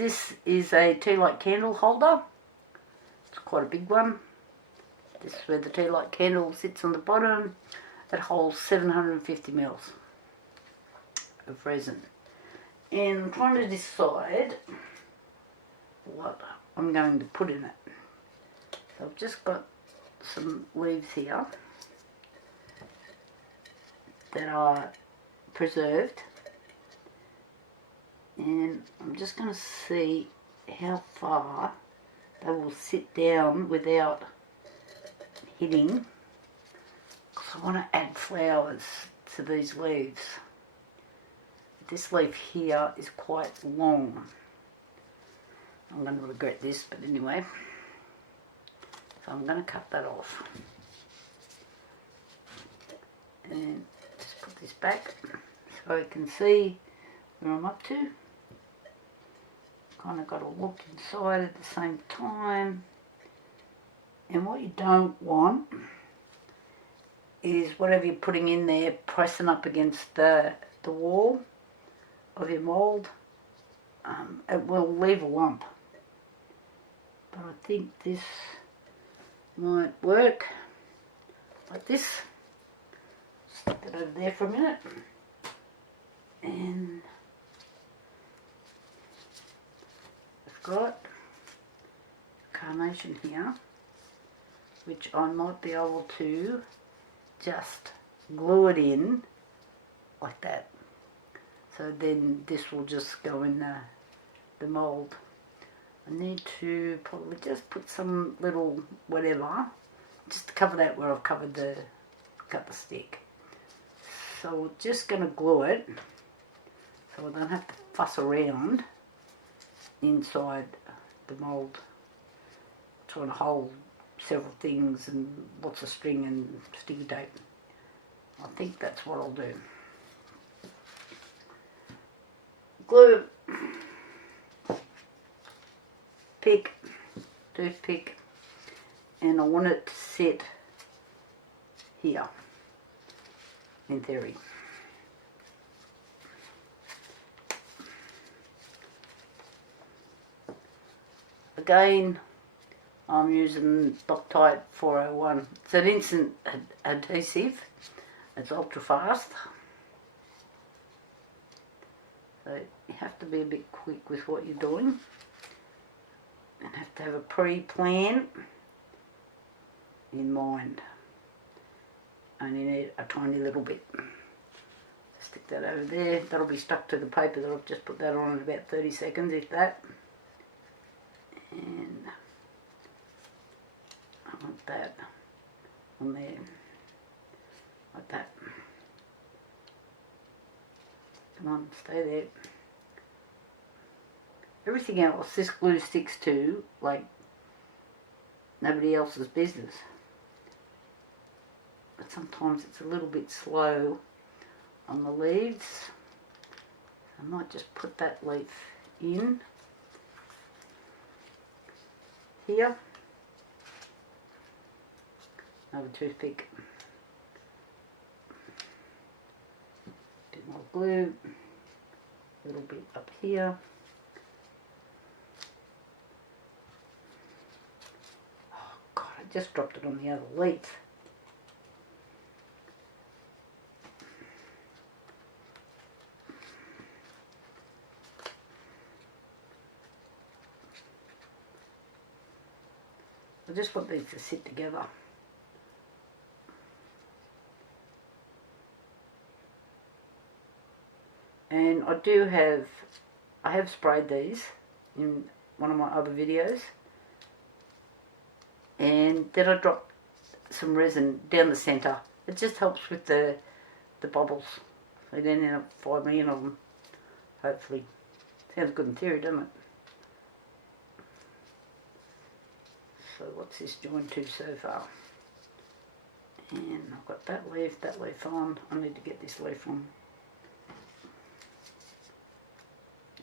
this is a tea light candle holder. It's quite a big one. This is where the tea light candle sits on the bottom. It holds 750 mils of resin. And I'm trying to decide what I'm going to put in it. So I've just got some leaves here that are preserved, and I'm just going to see how far they will sit down without hitting, because I want to add flowers to these leaves. This leaf here is quite long. I'm going to regret this, but anyway. So I'm going to cut that off. And just put this back so I can see where I'm up to. Kind of got to look inside at the same time. And what you don't want is whatever you're putting in there pressing up against the wall of your mould. It will leave a lump. But I think this might work like this. Stick it over there for a minute. And I've got carnation here, which I might be able to just glue it in like that. So then this will just go in the mould. I need to probably just put some little whatever, just to cover that where I've cut the stick. So we're just going to glue it so I don't have to fuss around inside the mould, trying to hold several things and lots of string and sticky tape. I think that's what I'll do. Glue, pick, toothpick, and I want it to sit here, in theory. Again, I'm using Loctite 401. It's an instant adhesive. It's ultra fast. So you have to be a bit quick with what you're doing. And have to have a pre-plan in mind. Only need a tiny little bit. Stick that over there. That'll be stuck to the paper that I've just put that on in about 30 seconds, if that. And I want that on there, like that. Come on, stay there. Everything else this glue sticks to like nobody else's business. But sometimes it's a little bit slow on the leaves. I might just put that leaf in here. Another toothpick. Bit more glue. A little bit up here. Oh God, I just dropped it on the other leaf. I just want these to sit together. And I have sprayed these in one of my other videos. And then I dropped some resin down the centre. It just helps with the bubbles. So you don't end up 5 million of them, hopefully. Sounds good in theory, doesn't it? So what's this joined to so far? And I've got that leaf on. I need to get this leaf on.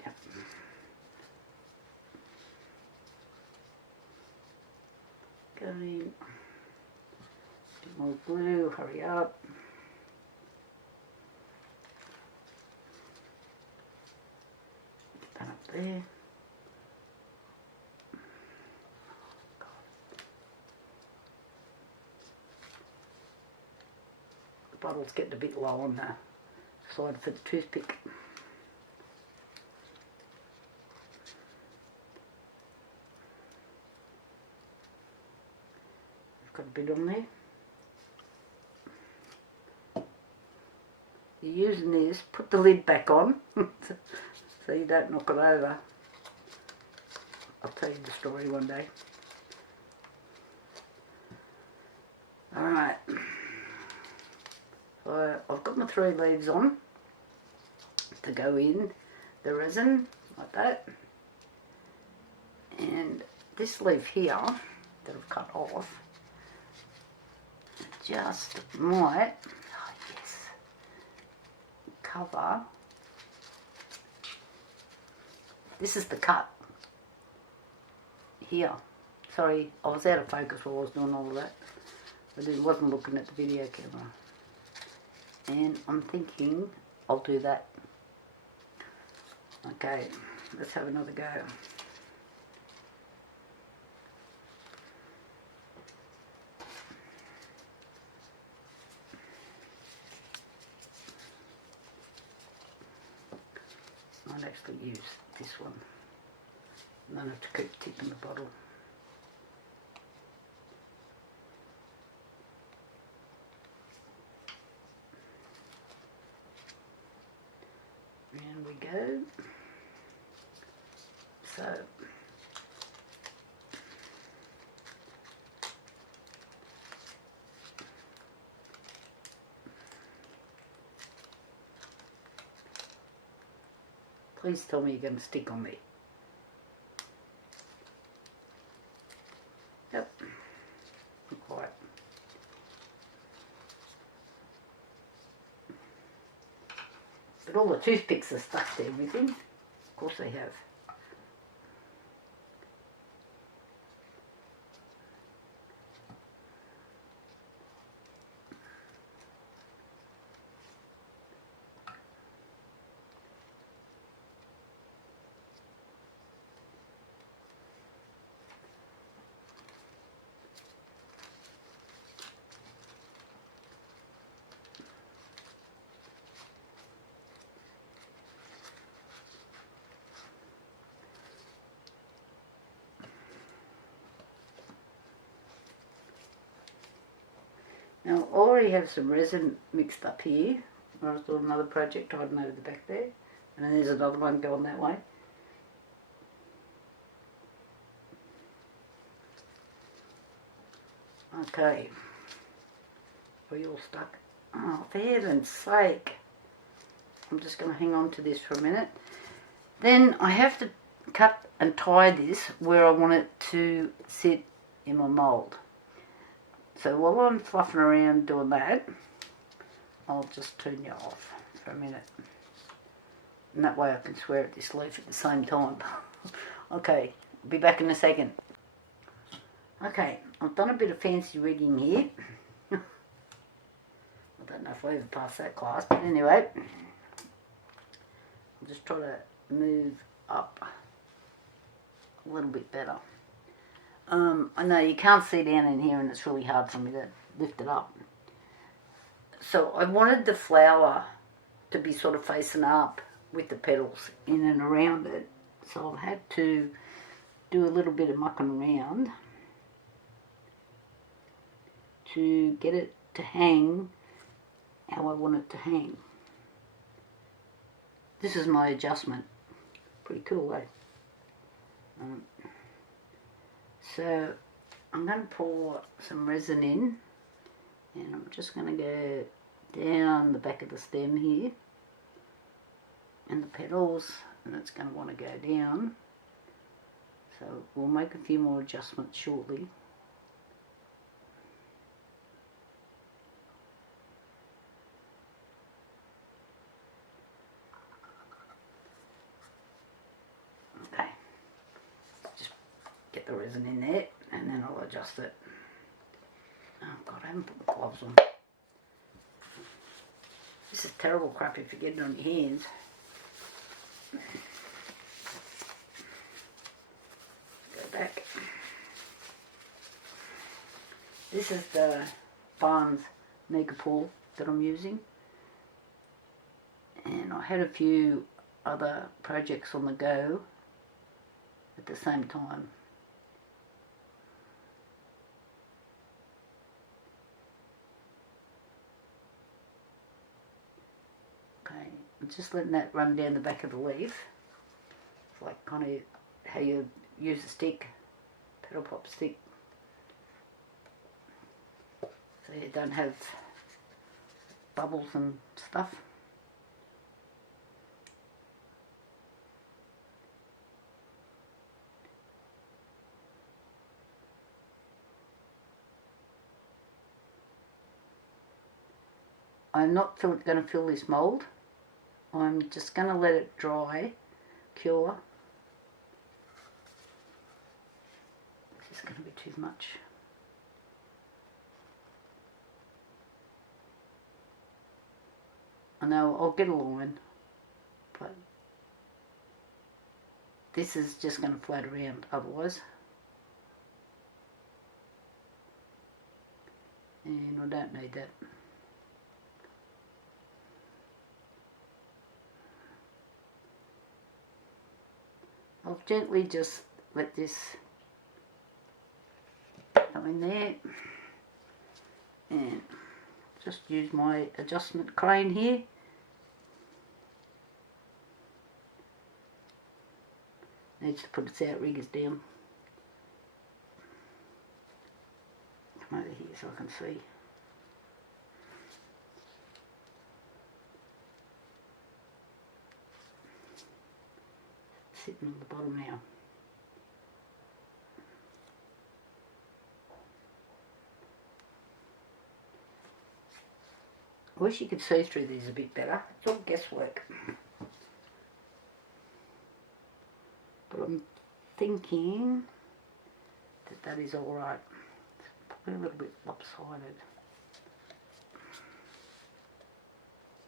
Yep. Go in. Bit more glue, hurry up. Get that up there. bottle's getting a bit low on the side for the toothpick. I've got a bit on there. You're using this, put the lid back on so you don't knock it over. I'll tell you the story one day. Alright, so I've got my 3 leaves on to go in the resin, like that. And this leaf here that I've cut off just might, oh yes, cover. This is the cut here. Sorry, I was out of focus while I was doing all of that. I wasn't looking at the video camera. And I'm thinking I'll do that. Okay, let's have another go. I'll actually use this one. I don't have to keep tipping the bottle. And we go. So please tell me you're going to stick on me. Yep, not quite. But all the toothpicks are stuck to everything. Of course they have. Now I already have some resin mixed up here. I was doing another project hiding over the back there. And then there's another one going that way. Okay. Are you all stuck? Oh, for heaven's sake. I'm just going to hang on to this for a minute. Then I have to cut and tie this where I want it to sit in my mould. So while I'm fluffing around doing that, I'll just turn you off for a minute. And that way I can swear at this leaf at the same time. Okay, I'll be back in a second. Okay, I've done a bit of fancy rigging here. I don't know if I ever passed that class, but anyway. I'll just try to move up a little bit better. I know you can't see down in here and it's really hard for me to lift it up. So I wanted the flower to be sort of facing up with the petals in and around it. So I've had to do a little bit of mucking around to get it to hang how I want it to hang. This is my adjustment. Pretty cool, eh? So I'm going to pour some resin in, and I'm just going to go down the back of the stem here and the petals, and it's going to want to go down. So we'll make a few more adjustments shortly. Okay, just get the resin in there and then I'll adjust it. Oh God, I haven't put the gloves on. This is terrible crap if you get it on your hands. Go back. This is the Barnes Mega Pool that I'm using. And I had a few other projects on the go at the same time. Okay, I'm just letting that run down the back of the leaf. It's like kind of how you use a stick, pedal pop stick. So you don't have bubbles and stuff. I'm not going to fill this mould. I'm just going to let it dry, cure. This is going to be too much. I know I'll get a line, but this is just going to float around otherwise. And I don't need that. I'll gently just let this go in there and just use my adjustment crane here. Needs to put its outriggers down. Come over here so I can see. Sitting on the bottom now. I wish you could see through these a bit better. It's all guesswork. But I'm thinking that that is alright. It's probably a little bit lopsided.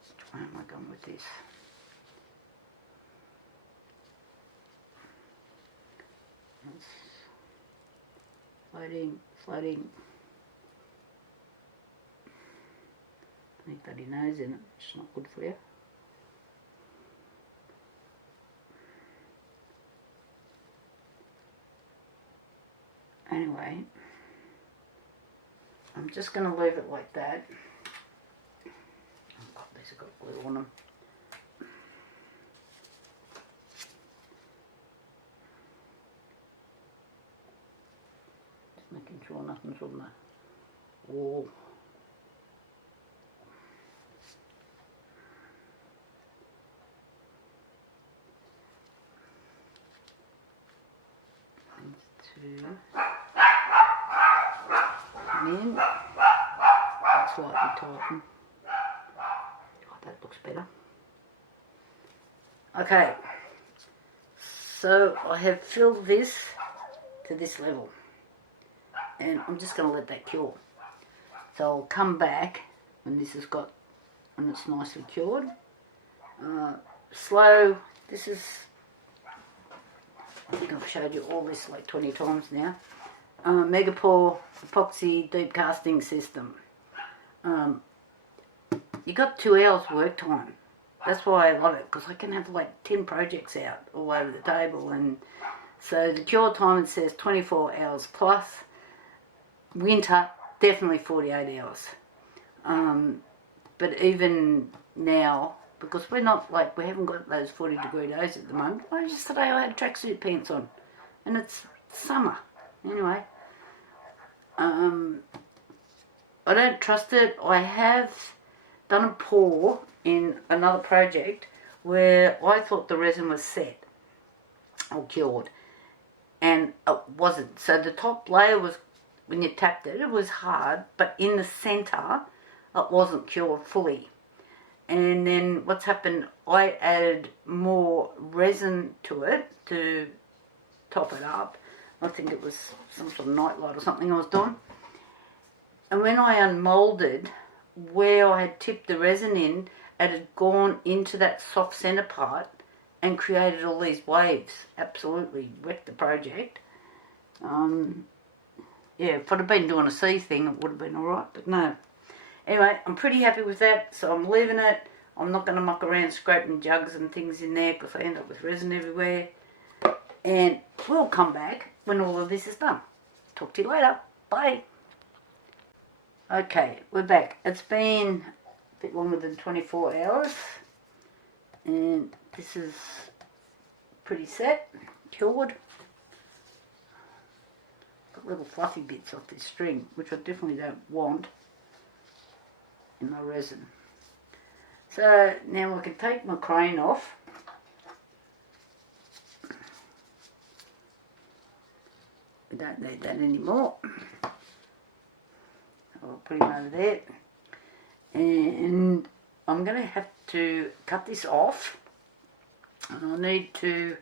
Which way am I going with this? It's floating, floating. I think bloody nose in it, it's not good for you. Anyway, I'm just going to leave it like that. Oh God, these have got glue on them. Just making sure nothing's on the wall. And then slightly tighten. Oh, that looks better. Okay, so I have filled this to this level, and I'm just going to let that cure. So I'll come back when this has got, when it's nicely cured. Slow. This is, I think I've showed you all this like 20 times now. Megapore epoxy deep casting system. You got 2 hours work time. That's why I love it, because I can have like 10 projects out all over the table. And so the cure time, it says 24 hours plus. Winter, definitely 48 hours. But even now, because we're not like, we haven't got those 40-degree days at the moment. Yesterday I had tracksuit pants on, and it's summer. Anyway, I don't trust it. I have done a pour in another project where I thought the resin was set or cured, and it wasn't. So the top layer was, when you tapped it, it was hard, but in the centre it wasn't cured fully. And then what's happened, I added more resin to it to top it up. I think it was some sort of nightlight or something I was doing. And when I unmoulded, where I had tipped the resin in, it had gone into that soft centre part and created all these waves. Absolutely wrecked the project. Yeah, if I'd have been doing a sea thing, it would have been alright, but no. Anyway, I'm pretty happy with that, so I'm leaving it. I'm not going to muck around scraping jugs and things in there because I end up with resin everywhere. And we'll come back when all of this is done. Talk to you later. Bye. Okay, we're back. It's been a bit longer than 24 hours. And this is pretty set, cured. Got little fluffy bits off this string, which I definitely don't want in my resin. So now I can take my crane off. We don't need that anymore. I'll put him over there. And I'm going to have to cut this off. And I need to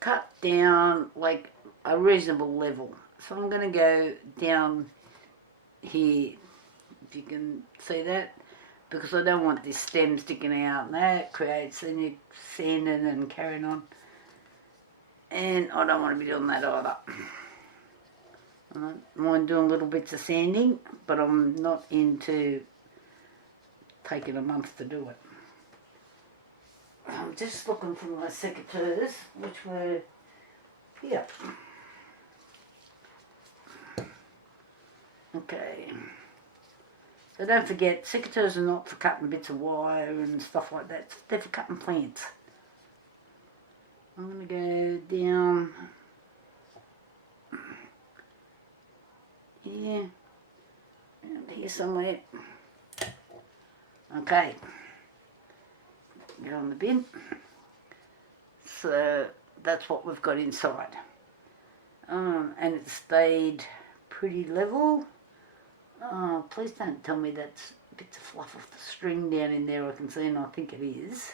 cut down like a reasonable level. So I'm going to go down here, if you can see that, because I don't want this stem sticking out, and that creates, then you're sanding and carrying on. And I don't want to be doing that either. I don't mind doing little bits of sanding, but I'm not into taking a month to do it. I'm just looking for my secateurs, which were here. Okay. So don't forget, secateurs are not for cutting bits of wire and stuff like that. They're for cutting plants. I'm going to go down here and here somewhere. Okay. Get on the bin. So that's what we've got inside. And it stayed pretty level. Oh, please don't tell me that's bits of fluff off the string down in there I can see, and I think it is.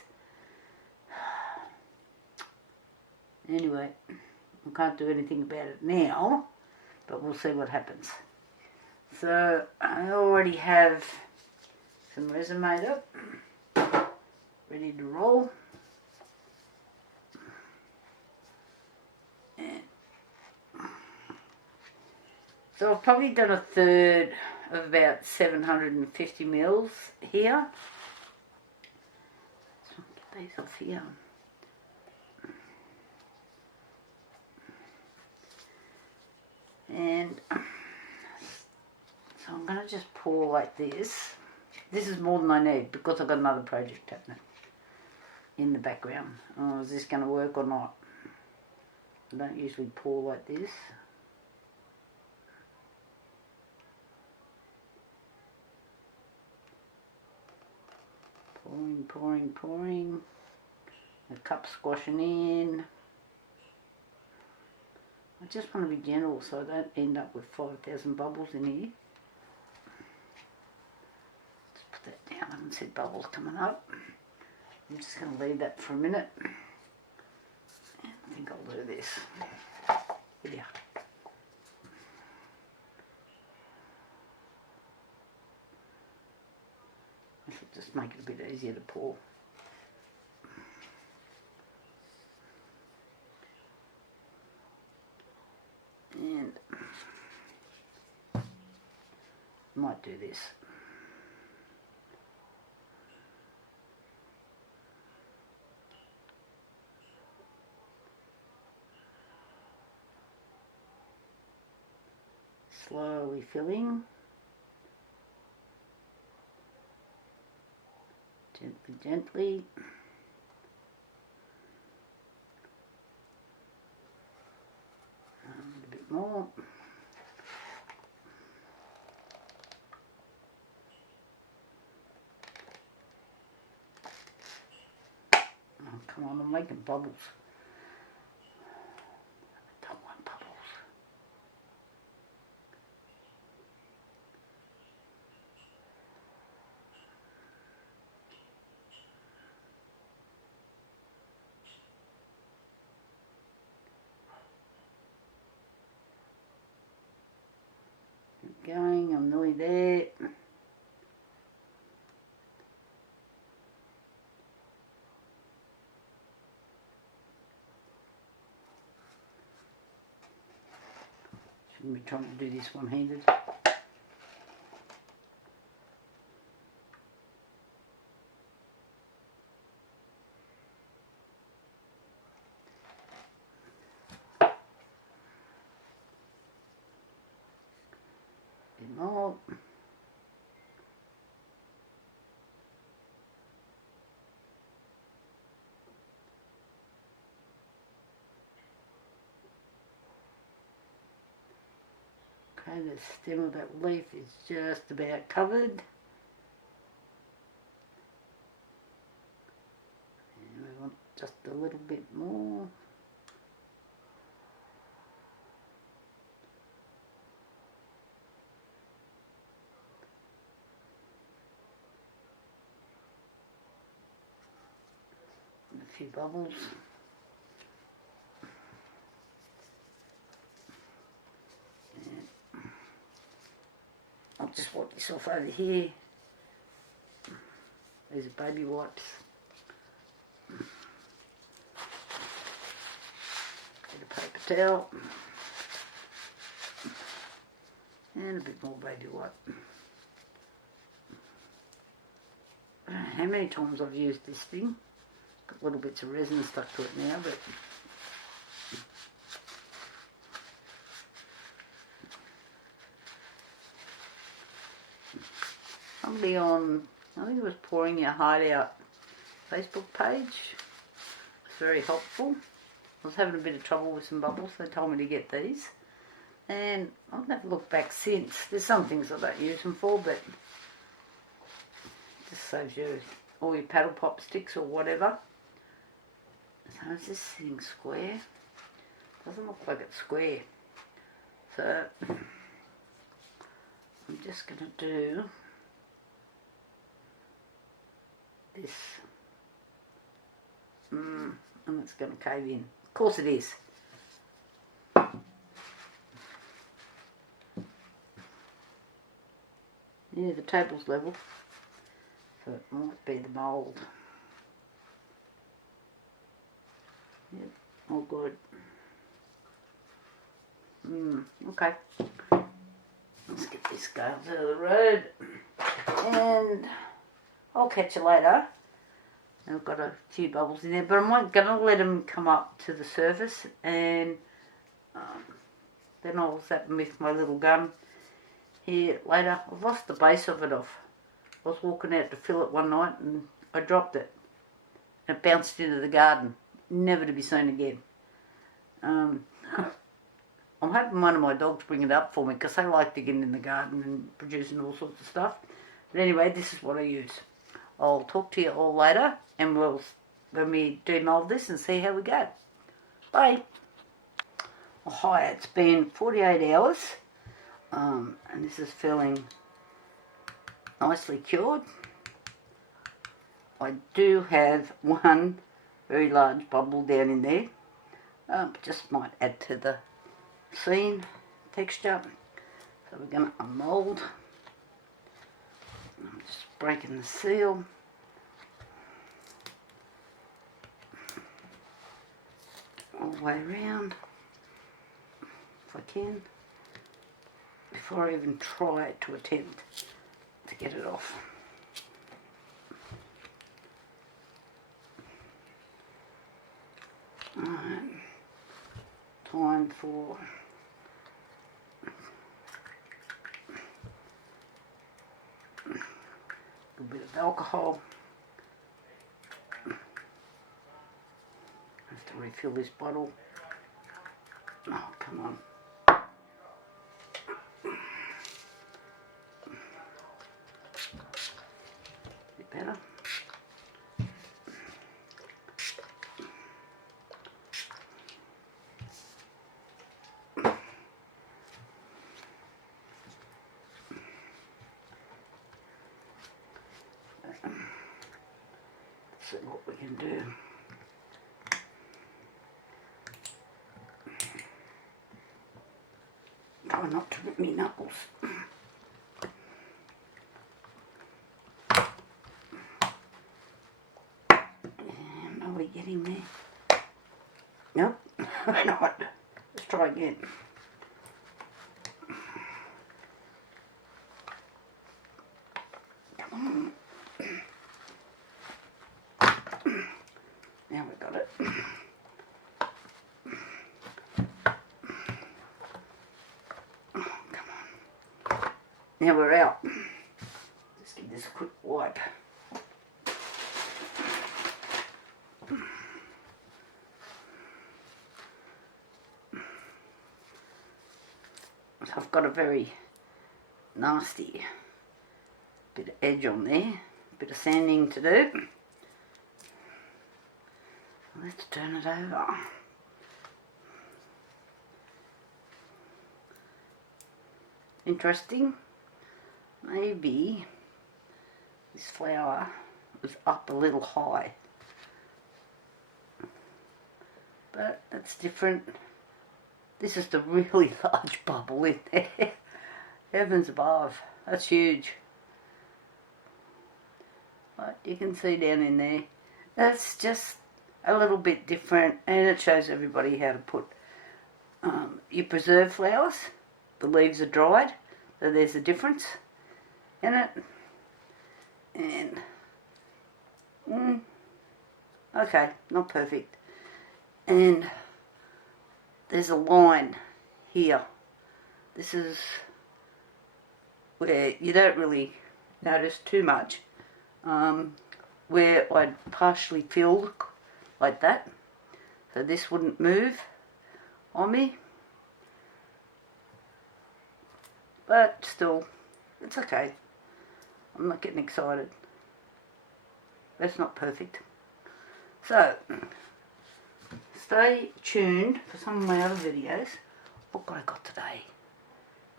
Anyway, I can't do anything about it now, but we'll see what happens. So I already have some resin made up, ready to roll. And so I've probably done a third of about 750 mils here. So I'll get these off here. And so I'm going to just pour like this. This is more than I need because I've got another project happening in the background. Oh, is this going to work or not? I don't usually pour like this. Pouring, pouring, pouring. The cup squashing in. I just want to be gentle so I don't end up with 5,000 bubbles in here. Just put that down. I haven't said bubbles coming up. I'm just going to leave that for a minute. I think I'll do this. Yeah. This will just make it a bit easier to pour. And might do this. Slowly filling. Gently, gently. A bit more. Oh, come on, I'm making bubbles. I don't want bubbles. Keep going, I'm nearly there. Shouldn't be trying to do this one-handed. out. Okay, the stem of that leaf is just about covered. And we want just a little bit more. And a few bubbles. I'll just wipe this off over here. These are baby wipes. Get a paper towel. And a bit more baby wipe. I don't know how many times I've used this thing. Got little bits of resin stuck to it now, but somebody on, I think it was Pouring Your Heart Out Facebook page. It's very helpful. I was having a bit of trouble with some bubbles. They told me to get these. And I've never looked back since. There's some things I don't use them for, but it just saves you all your paddle pop sticks or whatever. So is this thing square? Doesn't look like it's square. So I'm just going to do this, and it's going to cave in. Of course it is. Yeah, the table's level, so it might be the mould. Yep, all good. Okay. Let's get these scales out of the road, and I'll catch you later. I've got a few bubbles in there, but I'm going to let them come up to the surface, and then I'll zap them with my little gun here later. I've lost the base of it off. I was walking out to fill it one night and I dropped it. And it bounced into the garden, never to be seen again. I'm hoping one of my dogs bring it up for me because they like digging in the garden and producing all sorts of stuff. But anyway, this is what I use. I'll talk to you all later, and when we demold this and see how we go. Bye. Well, hi, it's been 48 hours, and this is feeling nicely cured. I do have one very large bubble down in there. Just might add to the scene texture. So we're going to unmould. I'm just breaking the seal. All the way around, if I can, before I even try to attempt to get it off. Alright, time for a bit of alcohol. I have to refill this bottle. Oh, come on. Bit better. See what we can do. Try not to rip me knuckles. And are we getting there? Nope, we're not. Let's try again. Come on. Now we got it. Now we're out. Let's give this a quick wipe. So I've got a very nasty bit of edge on there, bit of sanding to do. Let's turn it over. Interesting. Maybe this flower was up a little high, but that's different. This is the really large bubble in there. Heavens above, that's huge. But you can see down in there, that's just a little bit different, and it shows everybody how to put your preserved flowers. The leaves are dried, so there's a difference in it. And okay, not perfect. And there's a line here. This is where you don't really notice too much, where I'd partially filled like that, so this wouldn't move on me, but still, it's okay. I'm not getting excited. That's not perfect. So, stay tuned for some of my other videos. Look what I got today.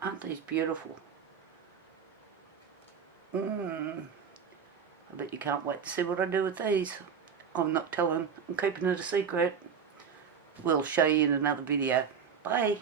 Aren't these beautiful? I bet you can't wait to see what I do with these. I'm not telling. I'm keeping it a secret. We'll show you in another video. Bye.